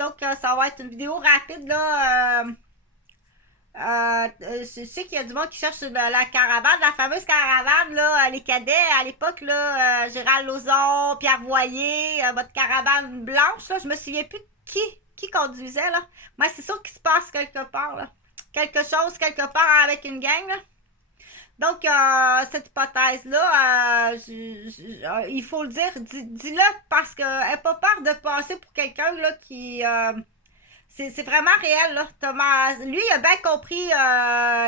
Donc, ça va être une vidéo rapide, là. Je sais qu'il y a du monde qui cherche la caravane, la fameuse caravane, là, les cadets, à l'époque, là, Gérald Lauzon, Pierre Voyer, votre caravane blanche, là, je me souviens plus de qui conduisait, là. Moi, c'est sûr qu'il se passe quelque part, là. Quelque chose, quelque part avec une gang, là. Donc, cette hypothèse-là, il faut le dire, dis-le parce que n'aie pas peur de passer pour quelqu'un là qui... c'est vraiment réel, là. Lui, il a bien compris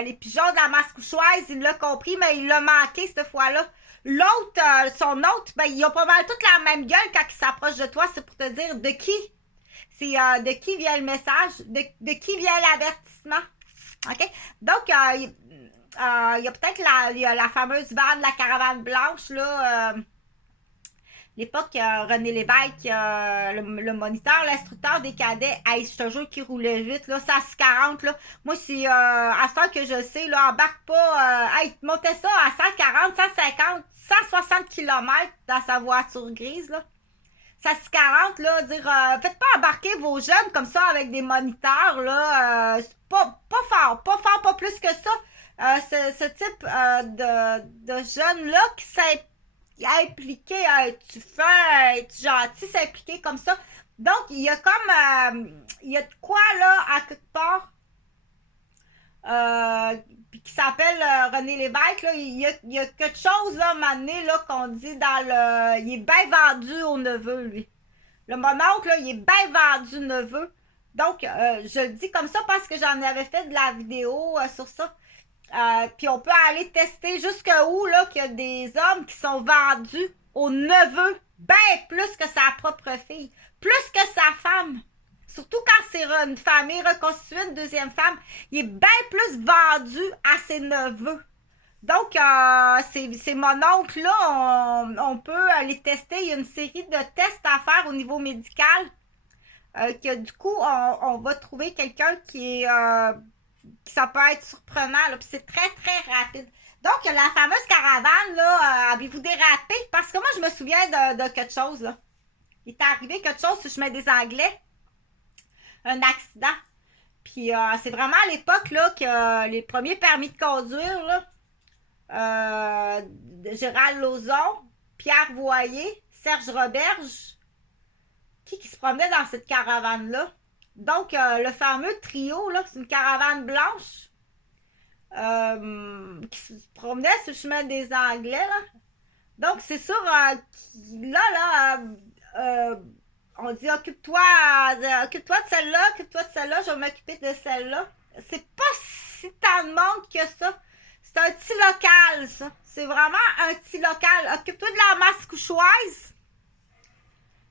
les pigeons de la mascouchoise, il l'a compris, mais il l'a manqué cette fois-là. L'autre, son autre, ben, ils ont pas mal toute la même gueule quand ils s'approchent de toi, c'est pour te dire de qui. C'est de qui vient le message, de qui vient l'avertissement. OK? Donc, il y a peut-être la fameuse vanne, la caravane blanche, là. L'époque, René Lévesque, le moniteur, l'instructeur des cadets, hey, je te jure qu'il roulait vite, là, ça se 40, là. Moi, c'est à ce temps que je sais, là, embarque pas, hey, montait ça à 140, 150, 160 km dans sa voiture grise, là. Ça se 40, là, dire, faites pas embarquer vos jeunes comme ça avec des moniteurs, là, pas fort, pas plus que ça. Ce type de jeunes-là qui impliqué, tu fin, tu gentil, s'impliquer comme ça. Donc, il y a comme, il y a de quoi, là, à quelque part, qui s'appelle René Lévesque, là, il y a quelque chose, là, à un moment donné, là, qu'on dit dans le... Il est bien vendu au neveu, lui. Le mon oncle, là, il est bien vendu neveu. Donc, je le dis comme ça parce que j'en avais fait de la vidéo sur ça. Puis on peut aller tester jusqu'où là qu'il y a des hommes qui sont vendus au neveu bien plus que sa propre fille, plus que sa femme. Surtout quand c'est une famille reconstituée, une deuxième femme, il est bien plus vendu à ses neveux. Donc, ces mononcle-là, on peut aller tester. Il y a une série de tests à faire au niveau médical. Que du coup, on va trouver quelqu'un qui est... ça peut être surprenant, là, puis c'est très, très rapide. Donc, la fameuse caravane, là, avez-vous dérapé? Parce que moi, je me souviens de quelque chose, là. Il est arrivé quelque chose sur le chemin des Anglais. Un accident. Puis, c'est vraiment à l'époque, là, que les premiers permis de conduire, là, de Gérald Lauzon, Pierre Voyer, Serge Roberge, qui se promenait dans cette caravane-là. Donc, le fameux trio, là, c'est une caravane blanche qui se promenait sur le chemin des Anglais. Là. Donc, c'est sûr, là, on dit occupe-toi de celle-là, occupe-toi de celle-là, je vais m'occuper de celle-là. C'est pas si tant de monde que ça. C'est un petit local, ça. C'est vraiment un petit local. Occupe-toi de la mascouchoise.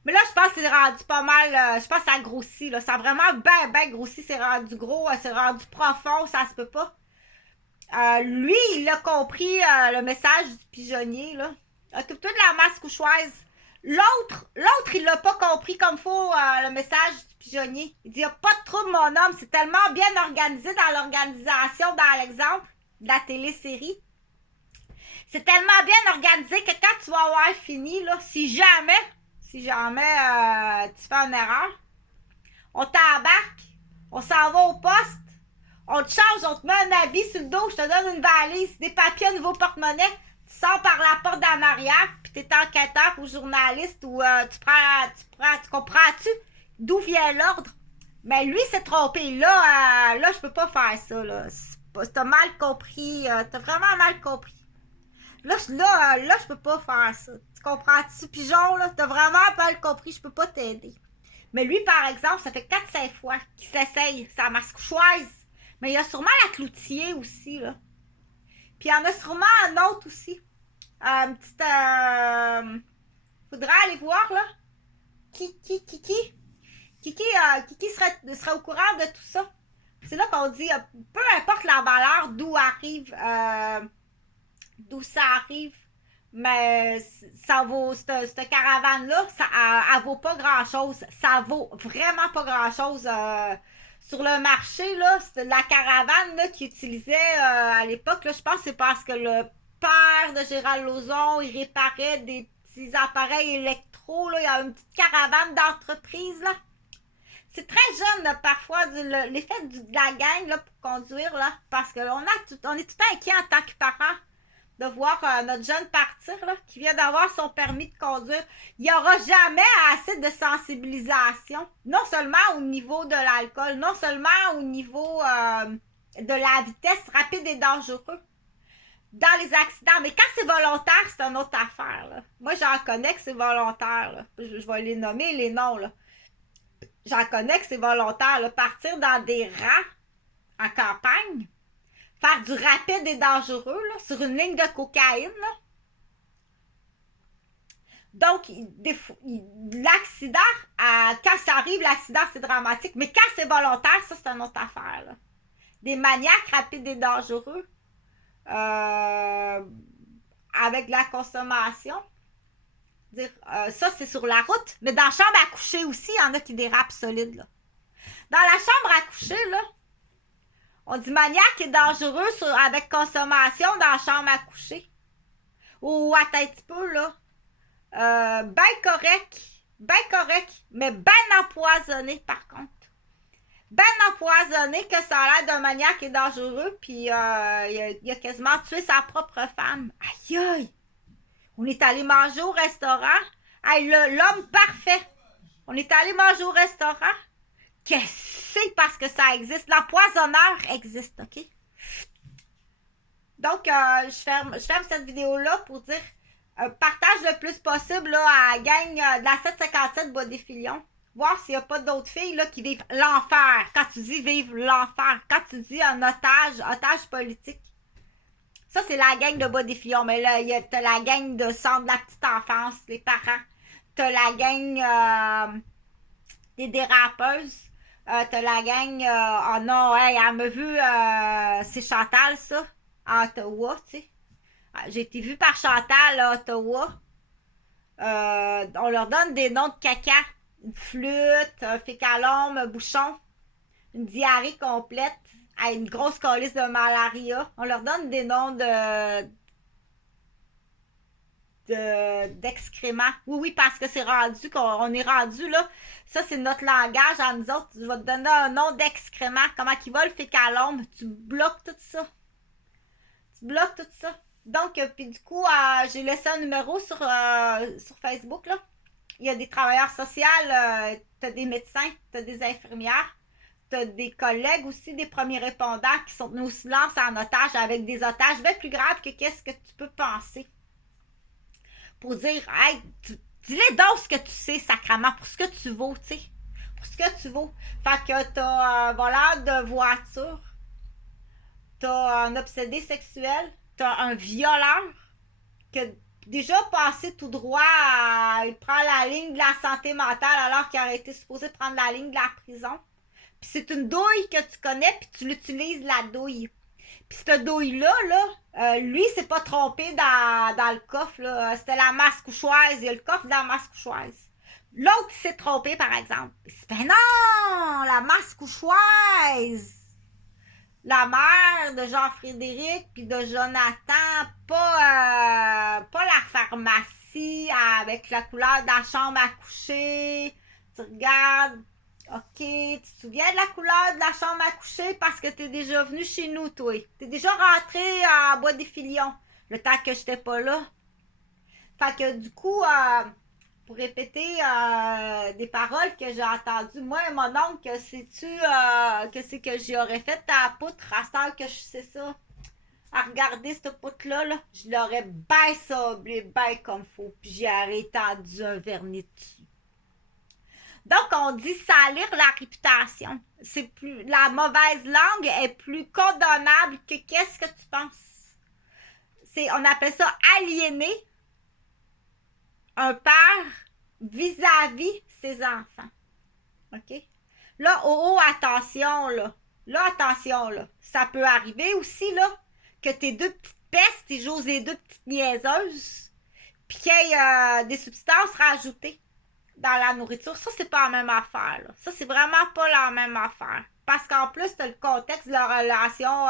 Mais là, je pense que c'est rendu pas mal. Je pense que ça grossit. Là. Ça a vraiment bien grossi. C'est rendu gros. C'est rendu profond. Ça se peut pas. Lui, il a compris le message du pigeonnier. Là. Occupe-toi de la mascouchoise. L'autre, il l'a pas compris comme faut le message du pigeonnier. Il dit, il n'y a pas de trouble, mon homme. C'est tellement bien organisé dans l'organisation, dans l'exemple de la télésérie. C'est tellement bien organisé que quand tu vas avoir fini, là, si jamais tu fais une erreur, on t'embarque, on s'en va au poste, on te change, on te met un habit sur le dos, je te donne une valise, des papiers, un nouveau porte-monnaie, tu sors par la porte d'en arrière, puis t'es enquêteur ou journaliste, ou tu comprends-tu d'où vient l'ordre? Mais lui s'est trompé, là, je peux pas faire ça, là. T'as mal compris, t'as vraiment mal compris. Là, je peux pas faire ça. Tu comprends-tu, pigeon, là? T'as vraiment mal compris, je peux pas t'aider. Mais lui, par exemple, ça fait 4-5 fois qu'il s'essaye. C'est la mascouchoise. Mais il y a sûrement la cloutier aussi, là. Puis il y en a sûrement un autre aussi. Une petite... Faudra aller voir, là. Kiki serait au courant de tout ça. C'est là qu'on dit, peu importe la valeur d'où ça arrive, mais ça vaut, cette caravane-là, elle vaut pas grand-chose. Ça vaut vraiment pas grand-chose. Sur le marché, là, c'était la caravane là, qu'ils utilisaient à l'époque, là, je pense que c'est parce que le père de Gérald Lauzon, il réparait des petits appareils électro, là, il y a une petite caravane d'entreprise, là. C'est très jeune, là, parfois, l'effet de la gang là, pour conduire, là, parce qu'on on est tout le temps inquiet en tant que parent de voir notre jeune partir, là, qui vient d'avoir son permis de conduire. Il n'y aura jamais assez de sensibilisation, non seulement au niveau de l'alcool, non seulement au niveau de la vitesse rapide et dangereuse dans les accidents. Mais quand c'est volontaire, c'est une autre affaire. Là. Moi, j'en connais que c'est volontaire. Là. Je vais les nommer, les noms. Là. J'en connais que c'est volontaire. Là. Partir dans des rangs en campagne, faire du rapide et dangereux là, sur une ligne de cocaïne. Là. Donc, l'accident, quand ça arrive, l'accident, c'est dramatique. Mais quand c'est volontaire, ça, c'est une autre affaire. Là. Des maniaques rapides et dangereux avec la consommation. Ça, c'est sur la route. Mais dans la chambre à coucher aussi, il y en a qui dérapent solide. Là. Dans la chambre à coucher, là, on dit maniaque et dangereux avec consommation dans la chambre à coucher. Ou à un petit peu, là. Ben correct, mais ben empoisonné, par contre. Ben empoisonné que ça a l'air d'un maniaque et dangereux, puis il a quasiment tué sa propre femme. Aïe aïe! On est allé manger au restaurant. Hey, l'homme parfait. On est allé manger au restaurant. Qu'est-ce que c'est parce que ça existe? L'empoisonneur existe, OK? Donc, je ferme cette vidéo-là pour dire partage le plus possible là, à la gang de la 757 Bois des Filions. Voir s'il n'y a pas d'autres filles là, qui vivent l'enfer. Quand tu dis vivre l'enfer, quand tu dis un otage politique. Ça, c'est la gang de Bois des Filions. Mais là, t'as la gang de centre de la petite enfance, les parents. T'as la gang des dérapeuses. T'as la gang... oh non, hey, elle m'a vu... c'est Chantal, ça, à Ottawa, tu sais. J'ai été vue par Chantal à Ottawa. On leur donne des noms de caca. Une flûte, un fécalome, un bouchon, une diarrhée complète, une grosse calice de malaria. On leur donne des noms d'excréments. Oui, parce que c'est rendu, qu'on est rendu là. Ça, c'est notre langage à nous autres. Je vais te donner un nom d'excrément. Comment qu'il va le fécalome? Tu bloques tout ça. Donc, puis du coup, j'ai laissé un numéro sur Facebook, là. Il y a des travailleurs sociaux, tu as des médecins, tu as des infirmières, tu as des collègues aussi, des premiers répondants qui sont tenus au silence en otage avec des otages bien plus graves que qu'est-ce que tu peux penser. Pour dire, hey, dis-les donc ce que tu sais, sacrement, pour ce que tu vaux, tu sais. Pour ce que tu vaux. Fait que tu as un voleur de voiture, tu as un obsédé sexuel, tu as un violeur que déjà passé tout droit, il prend la ligne de la santé mentale alors qu'il aurait été supposé prendre la ligne de la prison. Puis c'est une douille que tu connais, puis tu l'utilises, la douille. Puis cette douille-là, lui, s'est pas trompé dans le coffre. Là. C'était la masse couchoise. Il y a le coffre de la masse couchoise. L'autre s'est trompé, par exemple. Ben non! La masse couchoise! La mère de Jean-Frédéric puis de Jonathan, pas la pharmacie avec la couleur de la chambre à coucher. Tu regardes, ok, tu te souviens de la couleur de la chambre à coucher parce que t'es déjà venu chez nous, toi. T'es déjà rentré à Bois des Filions, le temps que j'étais pas là. Fait que du coup, pour répéter des paroles que j'ai entendues. Moi, mon oncle, sais-tu que c'est que j'y aurais fait à la poutre à cette heure que je sais ça? À regarder cette poutre-là, là, je l'aurais bien sablé, bien comme faut, puis j'y aurais étendu un vernis dessus. Donc, on dit salir la réputation. C'est plus, la mauvaise langue est plus condamnable que qu'est-ce que tu penses? On appelle ça aliéner un père vis-à-vis ses enfants. OK? Là, attention, là. Là, attention, là. Ça peut arriver aussi, là, que tes deux petites pestes, tes José deux petites niaiseuses, puis qu'il y ait des substances rajoutées dans la nourriture. Ça, c'est pas la même affaire, là. Ça, c'est vraiment pas la même affaire. Parce qu'en plus, t'as le contexte de la relation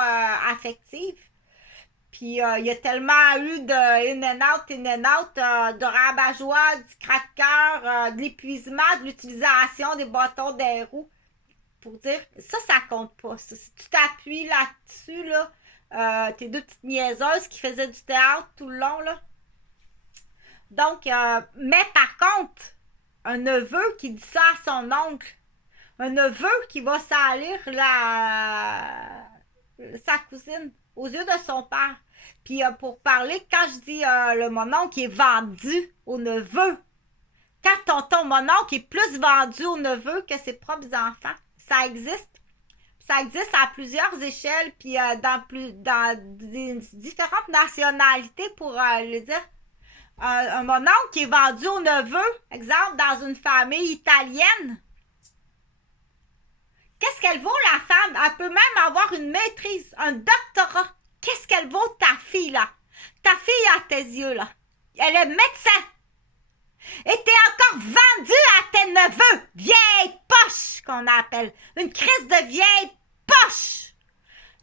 affective. Puis il y a tellement eu de in and out, de rabat-joie, du craqueur, de l'épuisement, de l'utilisation des bâtons des roues. Pour dire, ça compte pas. Ça. Si tu t'appuies là-dessus, là, tes deux petites niaiseuses qui faisaient du théâtre tout le long, là. Donc, mais par contre, un neveu qui dit ça à son oncle, un neveu qui va salir sa cousine aux yeux de son père. Puis pour parler, quand je dis mon oncle est vendu au neveu, quand mon oncle est plus vendu au neveu que ses propres enfants, ça existe. Ça existe à plusieurs échelles, puis dans différentes nationalités, pour le dire. Mon oncle qui est vendu au neveu, exemple, dans une famille italienne. Qu'est-ce qu'elle vaut, la femme? Elle peut même avoir une maîtrise, un doctorat. Qu'est-ce qu'elle vaut, ta fille, là? Ta fille à tes yeux, là. Elle est médecin. Et t'es encore vendue à tes neveux. Vieille poche, qu'on appelle. Une crise de vieille poche.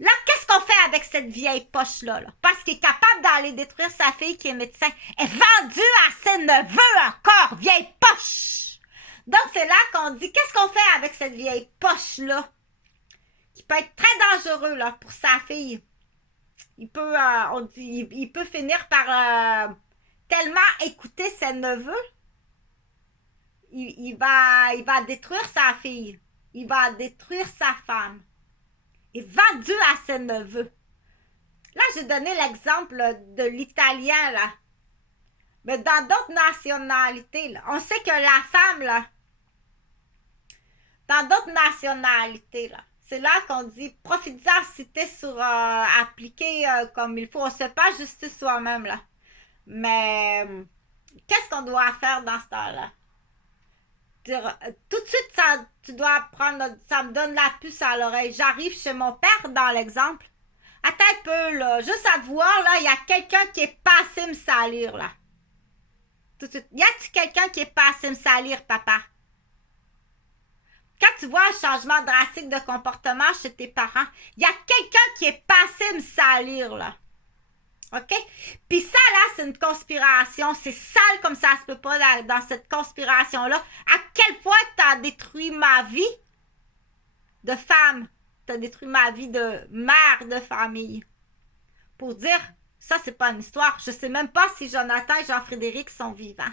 Là, qu'est-ce qu'on fait avec cette vieille poche-là? Là? Parce qu'il est capable d'aller détruire sa fille qui est médecin. Elle est vendue à ses neveux encore, vieille poche! Donc, c'est là qu'on dit, qu'est-ce qu'on fait avec cette vieille poche-là? Qui peut être très dangereux là, pour sa fille. Il peut, il peut finir par tellement écouter ses neveux, il va détruire sa fille. Il va détruire sa femme. Et vendu à ses neveux. Là, j'ai donné l'exemple de l'italien, là. Mais dans d'autres nationalités, là, on sait que la femme, là, dans d'autres nationalités, là, c'est là qu'on dit, profite-en si t'es sur appliquer comme il faut. On se fait pas justice soi-même, là. Mais, qu'est-ce qu'on doit faire dans ce temps-là? Tout de suite, tu dois prendre, ça me donne la puce à l'oreille. J'arrive chez mon père dans l'exemple. Attends un peu, là. Juste à te voir, là, il y a quelqu'un qui est passé me salir, là. Tout de suite. Y a-tu quelqu'un qui est passé me salir, papa? Quand tu vois un changement drastique de comportement chez tes parents, il y a quelqu'un qui est passé me salir, là. OK? Puis ça, là, c'est une conspiration. C'est sale comme ça se peut pas dans cette conspiration-là. À quel point t'as détruit ma vie de femme. T'as détruit ma vie de mère de famille. Pour dire, ça, c'est pas une histoire. Je sais même pas si Jonathan et Jean-Frédéric sont vivants.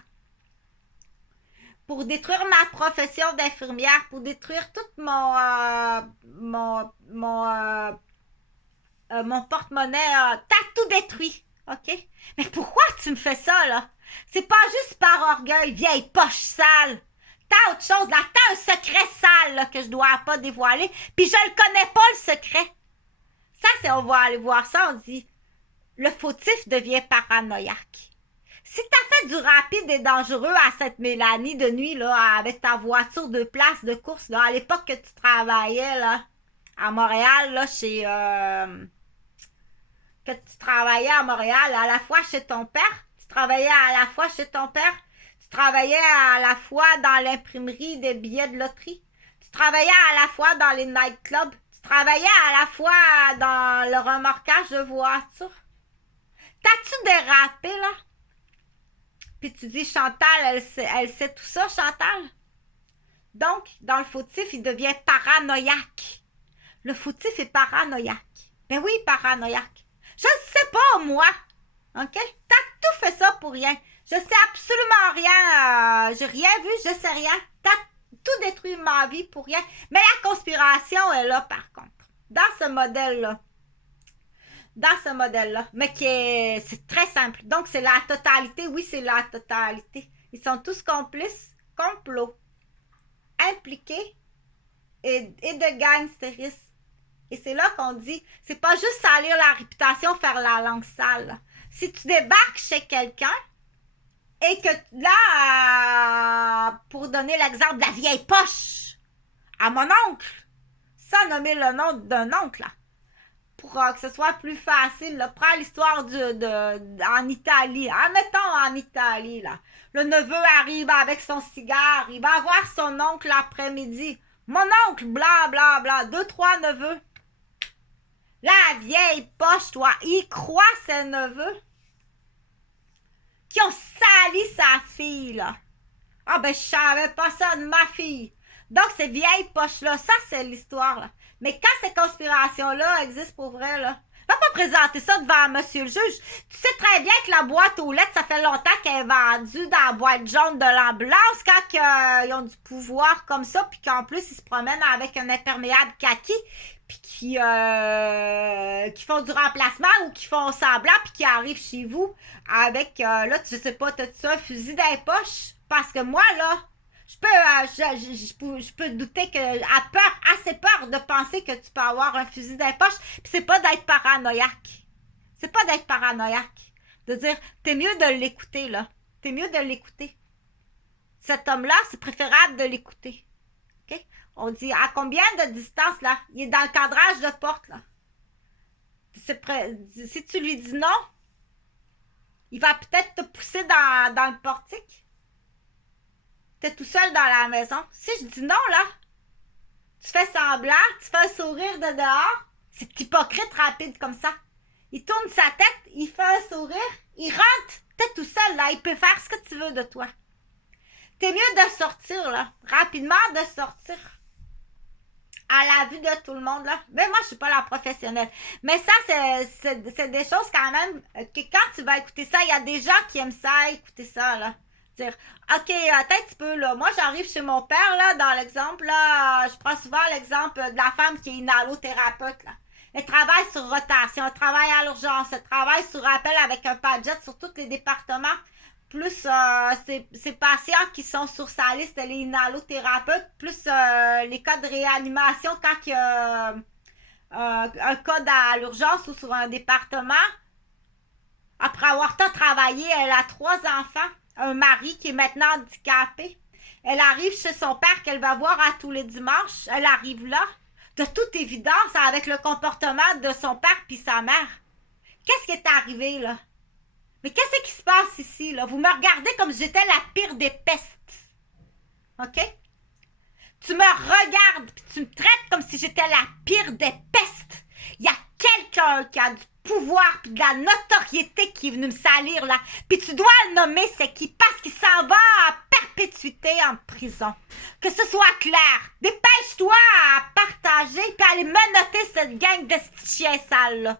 Pour détruire ma profession d'infirmière, pour détruire tout mon porte-monnaie, t'as tout détruit, OK? Mais pourquoi tu me fais ça, là? C'est pas juste par orgueil, vieille poche sale. T'as autre chose, là. T'as un secret sale, là, que je dois pas dévoiler. Puis je le connais pas, le secret. Ça, c'est, on va aller voir ça, on dit, le fautif devient paranoïaque. Si t'as fait du rapide et dangereux à cette Mélanie de nuit, là, avec ta voiture de place de course, là, à l'époque que tu travaillais, là, à Montréal, là, que tu travaillais à Montréal, à la fois chez ton père, tu travaillais à la fois chez ton père, tu travaillais à la fois dans l'imprimerie des billets de loterie, tu travaillais à la fois dans les nightclubs, tu travaillais à la fois dans le remorquage de voitures. T'as-tu dérapé, là? Puis tu dis, Chantal, elle sait tout ça, Chantal? Donc, dans le fautif, il devient paranoïaque. Le fautif est paranoïaque. Ben oui, paranoïaque. Je ne sais pas, moi. OK? T'as tout fait ça pour rien. Je sais absolument rien. J'ai rien vu, je sais rien. T'as tout détruit ma vie pour rien. Mais la conspiration est là, par contre. Dans ce modèle-là. Mais c'est très simple. Donc, c'est la totalité. Oui, c'est la totalité. Ils sont tous complices, complots, impliqués et de gangstérisme. Et c'est là qu'on dit, c'est pas juste salir la réputation, faire la langue sale. Si tu débarques chez quelqu'un et que là, pour donner l'exemple de la vieille poche à mon oncle, sans nommer le nom d'un oncle, là, pour que ce soit plus facile, là, prends l'histoire en Italie. Admettons en Italie, là. Le neveu arrive avec son cigare, il va voir son oncle l'après-midi. Mon oncle, bla, bla, bla, 2, 3 neveux. La vieille poche, toi. Il croit ses neveux qui ont sali sa fille, là. Ah ben, je savais pas ça de ma fille. Donc, ces vieilles poches-là, ça, c'est l'histoire, là. Mais quand ces conspirations-là existent pour vrai, là, va pas présenter ça devant monsieur le juge. Tu sais très bien que la boîte aux lettres, ça fait longtemps qu'elle est vendue dans la boîte jaune de l'ambulance quand ils ont du pouvoir comme ça, puis qu'en plus, ils se promènent avec un imperméable kaki, puis qui font du remplacement ou qui font semblant, puis qui arrivent chez vous avec, là, je sais pas, t'as-tu un fusil dans les poches? Parce que moi, là, je peux douter que assez peur de penser que tu peux avoir un fusil dans les poches, puis c'est pas d'être paranoïaque. C'est pas d'être paranoïaque. De dire, t'es mieux de l'écouter, là. T'es mieux de l'écouter. Cet homme-là, c'est préférable de l'écouter. OK? On dit, à combien de distance, là? Il est dans le cadrage de porte, là. Si tu lui dis non, il va peut-être te pousser dans le portique. T'es tout seul dans la maison. Si je dis non, là, tu fais semblant, tu fais un sourire de dehors, c'est hypocrite rapide comme ça. Il tourne sa tête, il fait un sourire, il rentre, t'es tout seul, là, il peut faire ce que tu veux de toi. T'es mieux de sortir, là, rapidement de sortir. À la vue de tout le monde, là. Mais moi, je suis pas la professionnelle. Mais ça, c'est des choses quand même que quand tu vas écouter ça, il y a des gens qui aiment ça, écouter ça, là. Dire, OK, attends un petit peu, là. Moi, j'arrive chez mon père, là, dans l'exemple, là, je prends souvent l'exemple de la femme qui est inhalothérapeute, là. Elle travaille sur rotation, elle travaille à l'urgence, elle travaille sur appel avec un padjet sur tous les départements. Plus ces patients qui sont sur sa liste, les inhalothérapeutes, plus les cas de réanimation quand il y a un cas à l'urgence ou sur un département. Après avoir tant travaillé, elle a 3 enfants, un mari qui est maintenant handicapé. Elle arrive chez son père qu'elle va voir à tous les dimanches. Elle arrive là, de toute évidence, avec le comportement de son père puis sa mère. Qu'est-ce qui est arrivé, là? Mais qu'est-ce qui se passe ici, là? Vous me regardez comme si j'étais la pire des pestes. OK? Tu me regardes puis tu me traites comme si j'étais la pire des pestes. Il y a quelqu'un qui a du pouvoir puis de la notoriété qui est venu me salir, là. Puis tu dois le nommer, c'est qui? Parce qu'il s'en va à perpétuité en prison. Que ce soit clair. Dépêche-toi à partager puis à aller menotter cette gang de chiens sales, là.